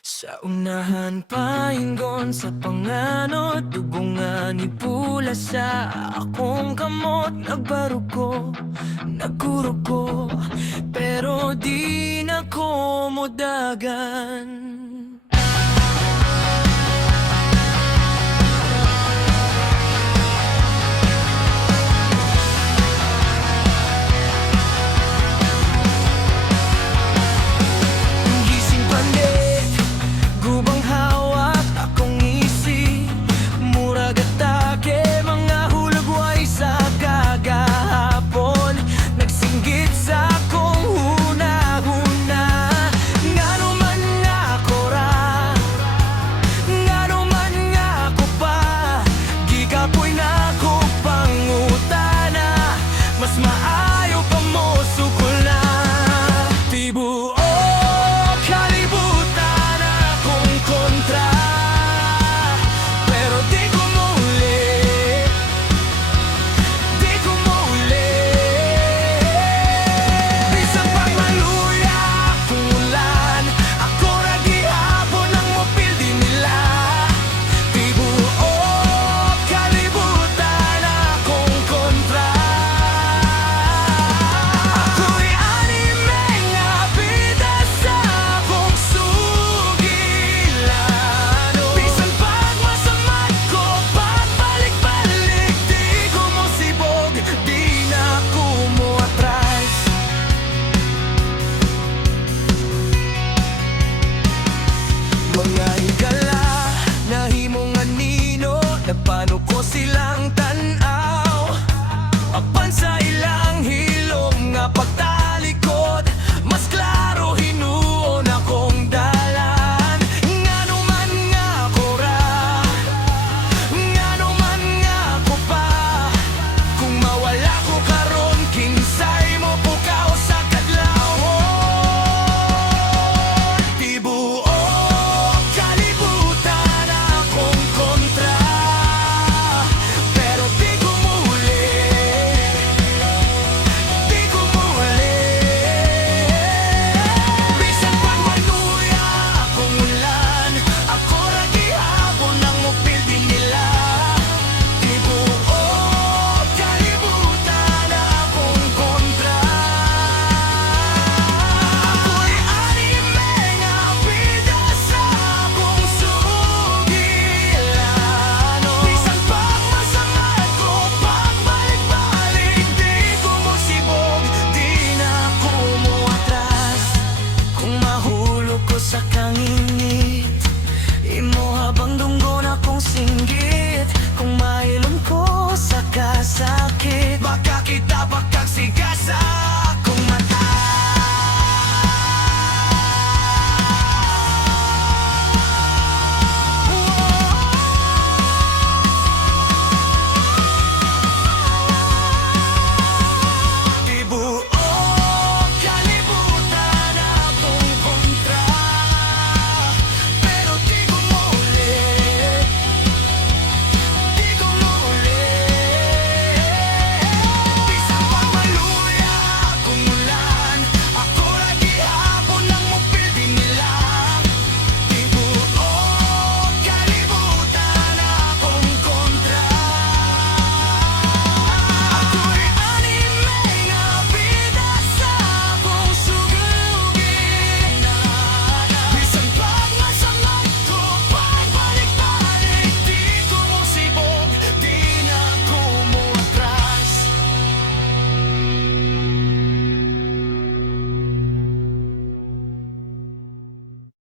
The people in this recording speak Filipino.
Sa unahan pahingon sa panganod, dugungan ni pula sa akong kamot. Nagbarugo, nagkurugo, pero di na ko modagan. Gising pandit, gubang hawak akong isi. Murag atake, mga hulagway sa kagahapon. Nagsinggit sa akong huna-huna. Ngano man nga ako ra, ngano man nga ako pa. Gigapoy na ko pangutana, mas maayo pa mo sukol na. Tibuok kalibutan akong kontra, pero di ko muli, di ko muli. Bisan pag maluya akong ulan, ako ra gihapon ang mopildi nila. Tibuok kalibutan akong kontra. Ako'y anime nga bida sa akong sugilano. Bisan pag masamad ko, pagbalik-balik, di ko mo sibog, di na ko mo atras. Mga higala, nahimong anino, nagpano ko silang tanaw. Apan sa ilang hilom nga pagtalikod, mas klaro hinuon akong dalan. Ngano man nga ako ra, ngano man nga ako pa. Kung mawala ko karon, kinsay mo pukaw sa kadlawon. Tibuok kalibutan akong kontra, pero di ko muli, di ko muli. Bisan pag maluya akong ulan, ako ra gihapon ang mopildi nila. Tibuok kalibutan akong kontra. Ako'y anime nga bida sa akong sugilano. Bisan pag masamad ko, pagbalik-balik, di ko mo sibog, di na ko mo atras. Kung mahulog ko sa kangin